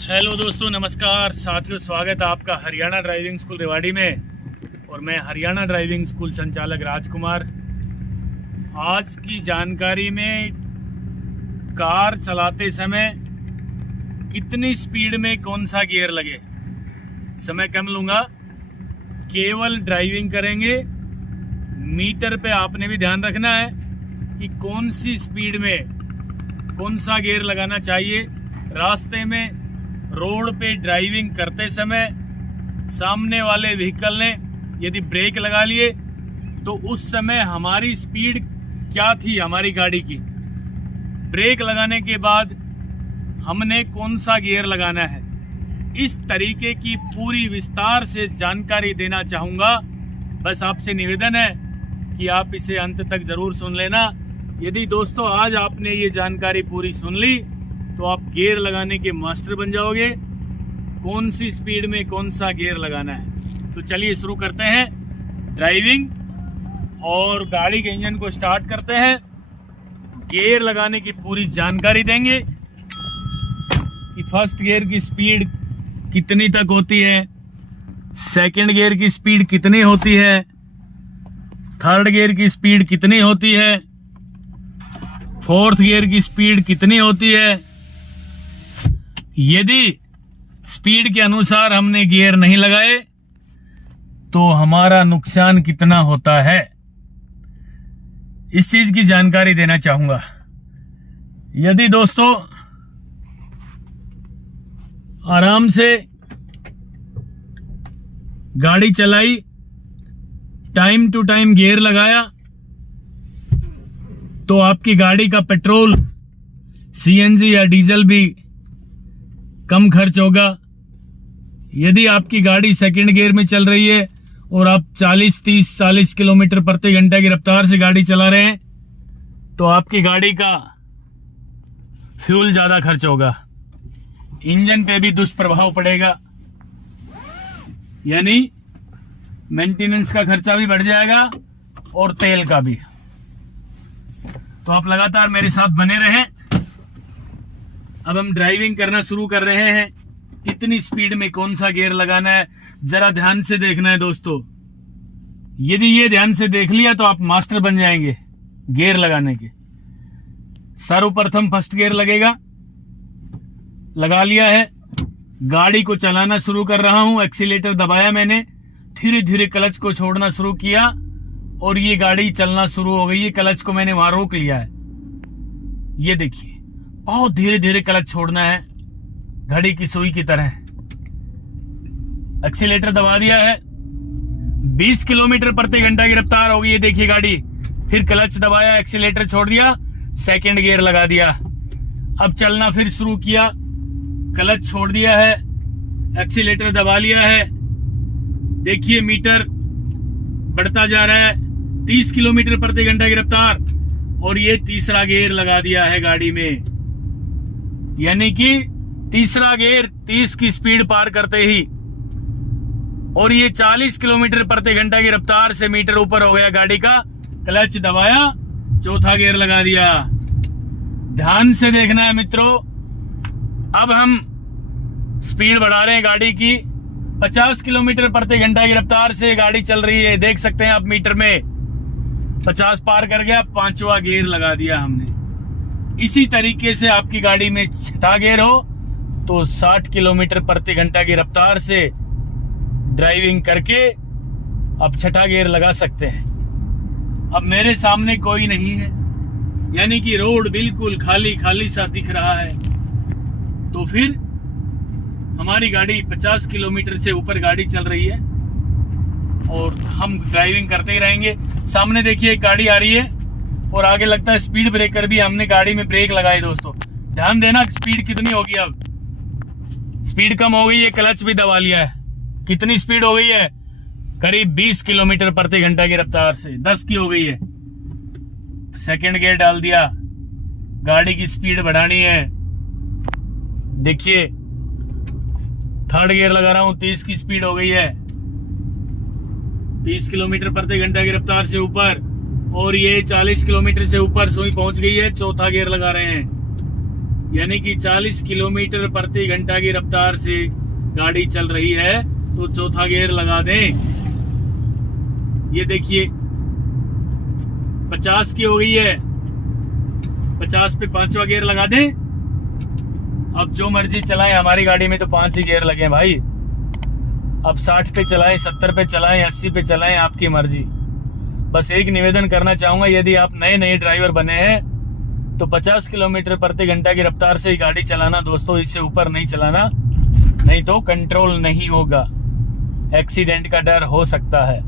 Hello दोस्तों, नमस्कार साथियों, स्वागत है आपका हरियाणा ड्राइविंग स्कूल रेवाड़ी में। और मैं हरियाणा ड्राइविंग स्कूल संचालक राजकुमार। आज की जानकारी में कार चलाते समय कितनी स्पीड में कौन सा गियर लगे। समय कम लूँगा, केवल ड्राइविंग करेंगे। मीटर पे आपने भी ध्यान रखना है कि कौन सी स्पीड में कौन सा गियर लगाना चाहिए। रास्ते में रोड पे ड्राइविंग करते समय सामने वाले व्हीकल ने यदि ब्रेक लगा लिए तो उस समय हमारी स्पीड क्या थी, हमारी गाड़ी की। ब्रेक लगाने के बाद हमने कौन सा गियर लगाना है, इस तरीके की पूरी विस्तार से जानकारी देना चाहूँगा। बस आपसे निवेदन है कि आप इसे अंत तक जरूर सुन लेना। यदि दोस्तों आज आपने ये जानकारी पूरी सुन ली तो आप गियर लगाने के मास्टर बन जाओगे। कौन सी स्पीड में कौन सा गियर लगाना है, तो चलिए शुरू करते हैं ड्राइविंग और गाड़ी के इंजन को स्टार्ट करते हैं। गियर लगाने की पूरी जानकारी देंगे कि फर्स्ट गियर की स्पीड कितनी तक होती है, सेकंड गियर की स्पीड कितनी होती है, थर्ड गियर की स्पीड कितनी होती है, फोर्थ गियर की स्पीड कितनी होती है। यदि स्पीड के अनुसार हमने गियर नहीं लगाए तो हमारा नुकसान कितना होता है, इस चीज की जानकारी देना चाहूंगा। यदि दोस्तों आराम से गाड़ी चलाई, टाइम टू टाइम गियर लगाया, तो आपकी गाड़ी का पेट्रोल, सीएनजी या डीजल भी कम खर्च होगा। यदि आपकी गाड़ी सेकंड गियर में चल रही है और आप 40 किलोमीटर प्रति घंटा की रफ्तार से गाड़ी चला रहे हैं तो आपकी गाड़ी का फ्यूल ज्यादा खर्च होगा, इंजन पे भी दुष्प्रभाव पड़ेगा, यानी मेंटेनेंस का खर्चा भी बढ़ जाएगा और तेल का भी। तो आप लगातार मेरे साथ बने रहें। अब हम ड्राइविंग करना शुरू कर रहे हैं। कितनी स्पीड में कौन सा गियर लगाना है जरा ध्यान से देखना है दोस्तों। यदि ये ध्यान से देख लिया तो आप मास्टर बन जाएंगे गियर लगाने के। सर्वप्रथम फर्स्ट गियर लगेगा, लगा लिया है, गाड़ी को चलाना शुरू कर रहा हूं। एक्सीलेटर दबाया मैंने, धीरे धीरे क्लच को छोड़ना शुरू किया और ये गाड़ी चलना शुरू हो गई है। क्लच को मैंने वहां रोक लिया है, ये देखिए, बहुत धीरे धीरे क्लच छोड़ना है, घड़ी की सुई की तरह। एक्सीलेटर दबा दिया है, 20 किलोमीटर प्रति घंटा की रफ्तार हो गई है, देखिए गाड़ी। फिर क्लच दबाया, एक्सीलेटर छोड़ दिया, सेकंड गियर लगा दिया। अब चलना फिर शुरू किया, क्लच छोड़ दिया है, एक्सीलेटर दबा लिया है, देखिए मीटर बढ़ता जा रहा है, 30 किलोमीटर प्रति घंटा की रफ्तार, और ये तीसरा गियर लगा दिया है गाड़ी में। यानी कि तीसरा गियर 30 की स्पीड पार करते ही, और ये 40 किलोमीटर प्रति घंटा की रफ्तार से मीटर ऊपर हो गया गाड़ी का। क्लच दबाया, चौथा गियर लगा दिया। ध्यान से देखना है मित्रों। अब हम स्पीड बढ़ा रहे हैं गाड़ी की, 50 किलोमीटर प्रति घंटा की रफ्तार से गाड़ी चल रही है, देख सकते हैं आप मीटर में 50 पार कर गया, पांचवा गियर लगा दिया हमने। इसी तरीके से आपकी गाड़ी में छठा गियर हो तो 60 किलोमीटर प्रति घंटा की रफ्तार से ड्राइविंग करके आप छठा गियर लगा सकते हैं। अब मेरे सामने कोई नहीं है, यानी कि रोड बिल्कुल खाली खाली सा दिख रहा है, तो फिर हमारी गाड़ी 50 किलोमीटर से ऊपर गाड़ी चल रही है और हम ड्राइविंग करते ही रहेंगे। सामने देखिए एक गाड़ी आ रही है और आगे लगता है स्पीड ब्रेकर भी हमने गाड़ी में ब्रेक लगाए। दोस्तों ध्यान देना, स्पीड कितनी होगी। अब स्पीड कम हो गई है, क्लच भी दबा लिया है। कितनी स्पीड हो गई है, करीब 20 किलोमीटर प्रति घंटा की रफ्तार से 10 की हो गई है। सेकंड गियर डाल दिया, गाड़ी की स्पीड बढ़ानी है। देखिए थर्ड गियर लगा रहा हूं, 30 की स्पीड हो गई है, 30 किलोमीटर प्रति घंटा की रफ्तार से ऊपर, और ये 40 किलोमीटर से ऊपर सुई पहुंच गई है। चौथा गियर लगा रहे हैं, यानी कि 40 किलोमीटर प्रति घंटा की रफ्तार से गाड़ी चल रही है तो चौथा गियर लगा दें। ये देखिए 50 की हो गई है, 50 पे पांचवा गियर लगा दें। अब जो मर्जी चलाएं, हमारी गाड़ी में तो 5 ही गियर लगे भाई। अब 60 पे चलाएं, 70 पे चलाएं, 80 पे चलाएं, आपकी मर्जी। बस एक निवेदन करना चाहूंगा, यदि आप नए ड्राइवर बने हैं तो 50 किलोमीटर प्रति घंटा की रफ्तार से ही गाड़ी चलाना दोस्तों, इससे ऊपर नहीं चलाना, नहीं तो कंट्रोल नहीं होगा, एक्सीडेंट का डर हो सकता है।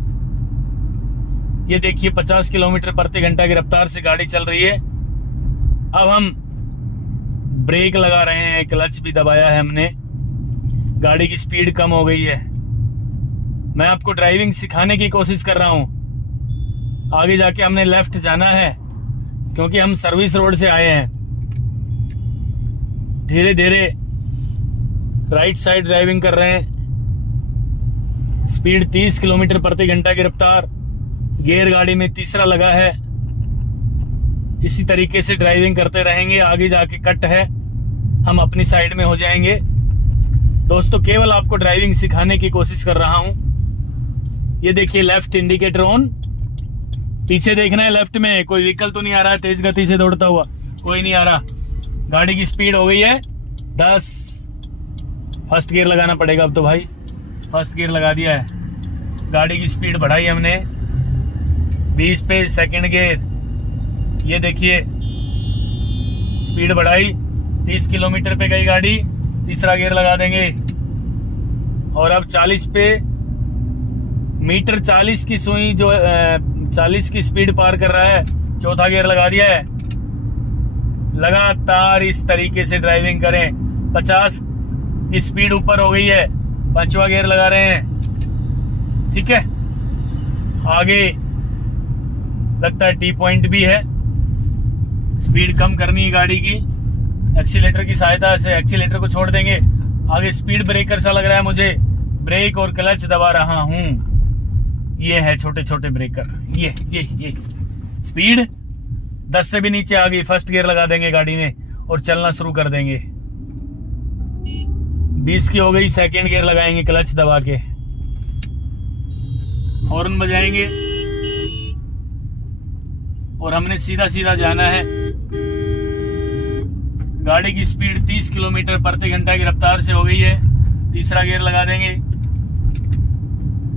ये देखिए 50 किलोमीटर प्रति घंटा की रफ्तार से गाड़ी चल रही है। अब हम ब्रेक लगा रहे हैं, क्लच भी दबाया है हमने, गाड़ी की स्पीड कम हो गई है। मैं आपको ड्राइविंग सिखाने की कोशिश कर रहा हूं। आगे जाके हमने लेफ्ट जाना है क्योंकि हम सर्विस रोड से आए हैं। धीरे धीरे राइट साइड ड्राइविंग कर रहे हैं। स्पीड 30 किलोमीटर प्रति घंटा की रफ्तार, गियर गाड़ी में तीसरा लगा है। इसी तरीके से ड्राइविंग करते रहेंगे। आगे जाके कट है, हम अपनी साइड में हो जाएंगे। दोस्तों केवल आपको ड्राइविंग सिखाने की कोशिश कर रहा हूं। ये देखिए लेफ्ट इंडिकेटर ऑन, पीछे देखना है लेफ्ट में कोई व्हीकल तो नहीं आ रहा है तेज गति से दौड़ता हुआ, कोई नहीं आ रहा। गाड़ी की स्पीड हो गई है 10। फर्स्ट गियर लगाना पड़ेगा अब तो भाई, फर्स्ट गियर लगा दिया है। गाड़ी की स्पीड बढ़ाई हमने 20 पे, सेकंड गियर। ये देखिए स्पीड बढ़ाई, 30 किलोमीटर पे गई गाड़ी, तीसरा गियर लगा देंगे। और अब 40 पे मीटर 40 की सुई जो 40 की स्पीड पार कर रहा है, चौथा गियर लगा दिया है। लगातार इस तरीके से ड्राइविंग करें। 50 की स्पीड ऊपर हो गई है, पांचवा गियर लगा रहे हैं। ठीक है, आगे लगता है टी पॉइंट भी है, स्पीड कम करनी है गाड़ी की। एक्सीलेटर की सहायता से एक्सीलेटर को छोड़ देंगे। आगे स्पीड ब्रेकर सा लग रहा है मुझे, ब्रेक और क्लच दबा रहा हूं। ये है छोटे छोटे ब्रेकर। ये स्पीड 10 से भी नीचे आ गई। फर्स्ट गियर लगा देंगे गाड़ी में और चलना शुरू कर देंगे। 20 की हो गई, सेकंड गियर लगाएंगे क्लच दबा के, हॉर्न बजाएंगे और हमने सीधा सीधा जाना है। गाड़ी की स्पीड 30 किलोमीटर प्रति घंटा की रफ्तार से हो गई है, तीसरा गियर लगा देंगे।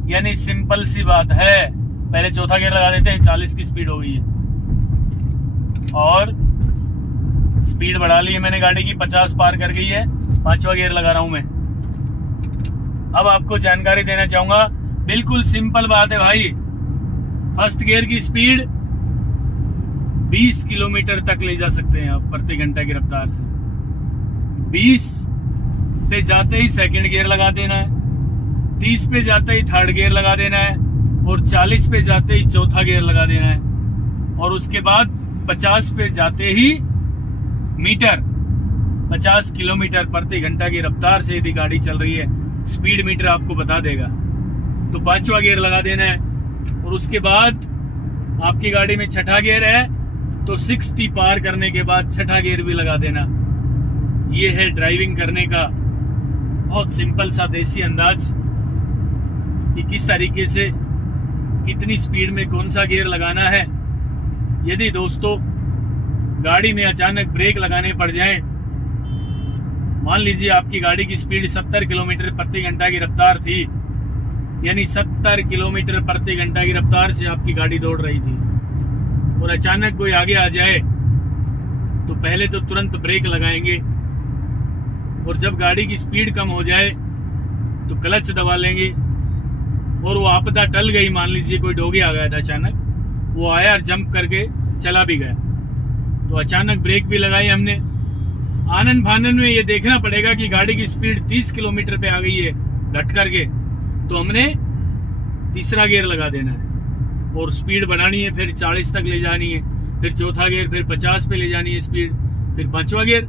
यानी सिंपल सी बात है, पहले चौथा गियर लगा देते हैं। 40 की स्पीड हो गई है और स्पीड बढ़ा ली है मैंने गाड़ी की, 50 पार कर गई है। पांचवा गियर लगा रहा हूं मैं। अब आपको जानकारी देना चाहूंगा, बिल्कुल सिंपल बात है भाई। फर्स्ट गियर की स्पीड 20 किलोमीटर तक ले जा सकते हैं आप प्रति घंटा की रफ्तार से। 20 पे जाते ही सेकंड गियर लगा देना है, 30 पे जाते ही थर्ड गियर लगा देना है और 40 पे जाते ही चौथा गियर लगा देना है। और उसके बाद 50 पे जाते ही मीटर 50 किलोमीटर प्रति घंटा की रफ्तार से यदि गाड़ी चल रही है, स्पीड मीटर आपको बता देगा। तो पांचवा गियर लगा देना है। और उसके बाद आपकी गाड़ी में छठा गियर है तो 60 पार करने के बाद छठा गियर भी लगा देना। ये है ड्राइविंग करने का बहुत सिंपल सा देसी अंदाज कि किस तरीके से कितनी स्पीड में कौन सा गियर लगाना है। यदि दोस्तों गाड़ी में अचानक ब्रेक लगाने पड़ जाए, मान लीजिए आपकी गाड़ी की स्पीड 70 किलोमीटर प्रति घंटा की रफ्तार थी, यानी 70 किलोमीटर प्रति घंटा की रफ्तार से आपकी गाड़ी दौड़ रही थी और अचानक कोई आगे आ जाए तो पहले तो तुरंत ब्रेक लगाएंगे और जब गाड़ी की स्पीड कम हो जाए तो क्लच दबा लेंगे। और वो आपदा टल गई, मान लीजिए कोई डोगी आ गया था अचानक, वो आया और जंप करके चला भी गया, तो अचानक ब्रेक भी लगाई हमने। आनन फानन में ये देखना पड़ेगा कि गाड़ी की स्पीड 30 किलोमीटर पे आ गई है घट करके, तो हमने तीसरा गियर लगा देना है और स्पीड बढ़ानी है, फिर 40 तक ले जानी है, फिर चौथा गियर, फिर 50 पे ले जानी है स्पीड, फिर पांचवा गियर,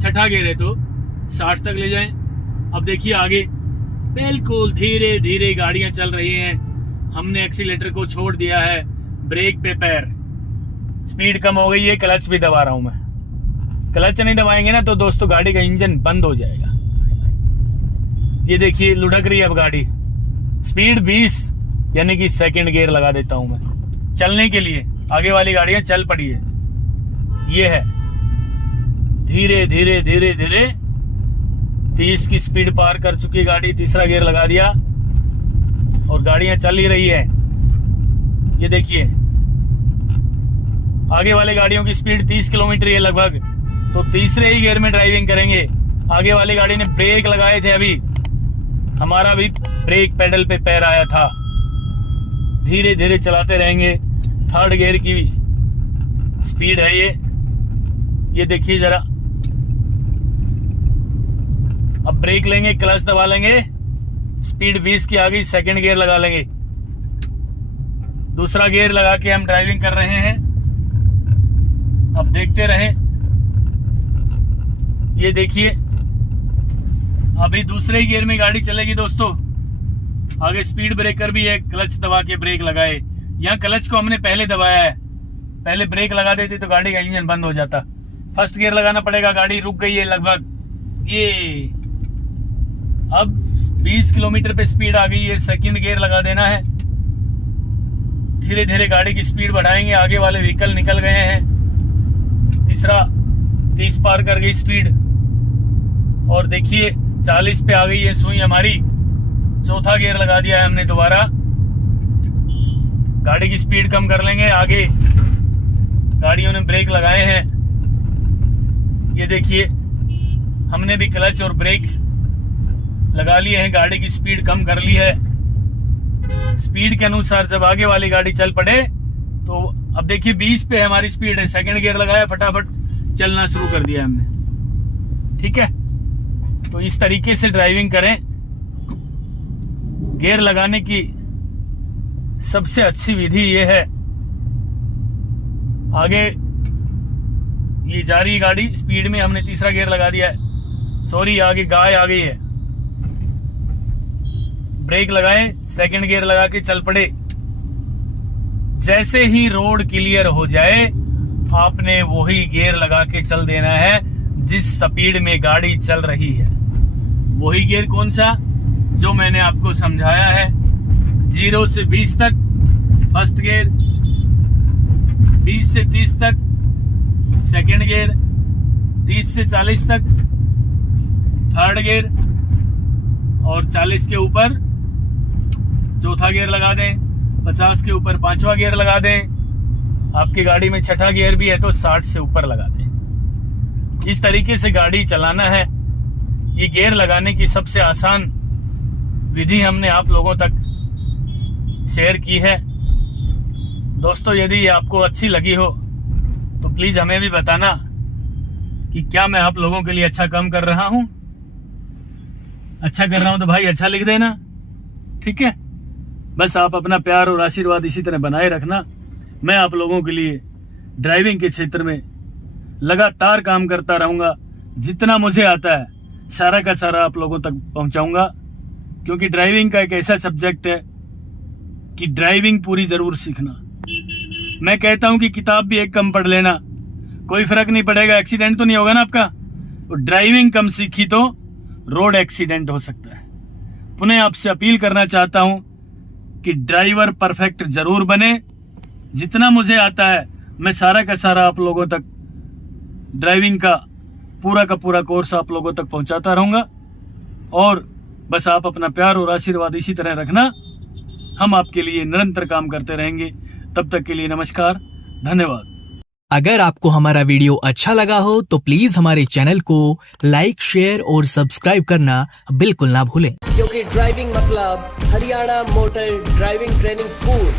छठा गियर है तो 60 तक ले जाएं। अब देखिए आगे बिल्कुल धीरे धीरे गाड़ियां चल रही हैं, हमने एक्सीलेटर को छोड़ दिया है, ब्रेक पे पैर, स्पीड कम हो गई है, क्लच भी दबा रहा हूं मैं। क्लच नहीं दबाएंगे ना तो दोस्तों गाड़ी का इंजन बंद हो जाएगा। ये देखिए लुढ़क रही है अब गाड़ी। स्पीड 20 यानी कि सेकंड गियर लगा देता हूं मैं चलने के लिए। आगे वाली गाड़ियां चल पड़ी है। ये है धीरे धीरे धीरे धीरे 30 की स्पीड पार कर चुकी गाड़ी। तीसरा गियर लगा दिया और गाड़ियां चल ही रही है। ये देखिए आगे वाले गाड़ियों की स्पीड 30 किलोमीटर है लगभग, तो तीसरे ही गियर में ड्राइविंग करेंगे। आगे वाली गाड़ी ने ब्रेक लगाए थे, अभी हमारा भी ब्रेक पेडल पे पैर आया था। धीरे धीरे चलाते रहेंगे। थर्ड गियर की स्पीड है ये देखिए जरा। अब ब्रेक लेंगे, क्लच दबा लेंगे। स्पीड 20 की आ गई, सेकंड गियर लगा लेंगे। दूसरा गियर लगा के हम ड्राइविंग कर रहे हैं। अब देखते रहें। ये देखिए अभी दूसरे गियर में गाड़ी चलेगी दोस्तों। आगे स्पीड ब्रेकर भी है, क्लच दबा के ब्रेक लगाए। यहाँ क्लच को हमने पहले दबाया है, पहले ब्रेक लगा देते तो गाड़ी का इंजन बंद हो जाता। फर्स्ट गियर लगाना पड़ेगा, गाड़ी रुक गई है लगभग। ये अब 20 किलोमीटर पे स्पीड आ गई है, सेकंड गियर लगा देना है। धीरे धीरे गाड़ी की स्पीड बढ़ाएंगे। आगे वाले व्हीकल निकल गए हैं। तीसरा 30 पार कर गई स्पीड और देखिए 40 पे आ गई है सुई हमारी। चौथा गियर लगा दिया है हमने दोबारा। गाड़ी की स्पीड कम कर लेंगे। आगे गाड़ियों ने ब्रेक लगाए हैं। ये देखिए हमने भी क्लच और ब्रेक लगा लिए हैं, गाड़ी की स्पीड कम कर ली है। स्पीड के अनुसार जब आगे वाली गाड़ी चल पड़े तो अब देखिए 20 पे हमारी स्पीड है। सेकंड गियर लगाया, फटाफट चलना शुरू कर दिया हमने। ठीक है, तो इस तरीके से ड्राइविंग करें। गियर लगाने की सबसे अच्छी विधि ये है। आगे ये जा रही गाड़ी स्पीड में, हमने तीसरा गियर लगा दिया है। सॉरी, आगे गाय आ गई है। ब्रेक लगाए, सेकंड गियर लगा के चल पड़े। जैसे ही रोड क्लियर हो जाए आपने वही गियर लगा के चल देना है जिस स्पीड में गाड़ी चल रही है। वही गियर कौन सा जो मैंने आपको समझाया है। 0 से 20 तक फर्स्ट गियर, 20 से 30 तक सेकंड गियर, 30 से 40 तक थर्ड गियर और 40 के ऊपर चौथा गियर लगा दें। 50 के ऊपर पांचवा गियर लगा दें। आपकी गाड़ी में छठा गियर भी है तो 60 से ऊपर लगा दें। इस तरीके से गाड़ी चलाना है। ये गियर लगाने की सबसे आसान विधि हमने आप लोगों तक शेयर की है। दोस्तों यदि आपको अच्छी लगी हो तो प्लीज हमें भी बताना कि क्या मैं आप लोगों के लिए अच्छा काम कर रहा हूं। अच्छा कर रहा हूं तो भाई अच्छा लिख देना। ठीक है, बस आप अपना प्यार और आशीर्वाद इसी तरह बनाए रखना। मैं आप लोगों के लिए ड्राइविंग के क्षेत्र में लगातार काम करता रहूंगा। जितना मुझे आता है सारा का सारा आप लोगों तक पहुंचाऊंगा, क्योंकि ड्राइविंग का एक ऐसा सब्जेक्ट है कि ड्राइविंग पूरी जरूर सीखना। मैं कहता हूं कि किताब भी एक कम पढ़ लेना, कोई फर्क नहीं पड़ेगा। एक्सीडेंट तो नहीं होगा ना आपका। तो ड्राइविंग कम सीखी तो रोड एक्सीडेंट हो सकता है। पुनः आपसे अपील करना चाहता हूं कि ड्राइवर परफेक्ट जरूर बने। जितना मुझे आता है मैं सारा का सारा आप लोगों तक ड्राइविंग का पूरा कोर्स आप लोगों तक पहुंचाता रहूंगा। और बस आप अपना प्यार और आशीर्वाद इसी तरह रखना। हम आपके लिए निरंतर काम करते रहेंगे। तब तक के लिए नमस्कार, धन्यवाद। अगर आपको हमारा वीडियो अच्छा लगा हो तो प्लीज हमारे चैनल को लाइक, शेयर और सब्सक्राइब करना बिल्कुल ना भूलें। क्योंकि ड्राइविंग मतलब Haryana motor driving training school.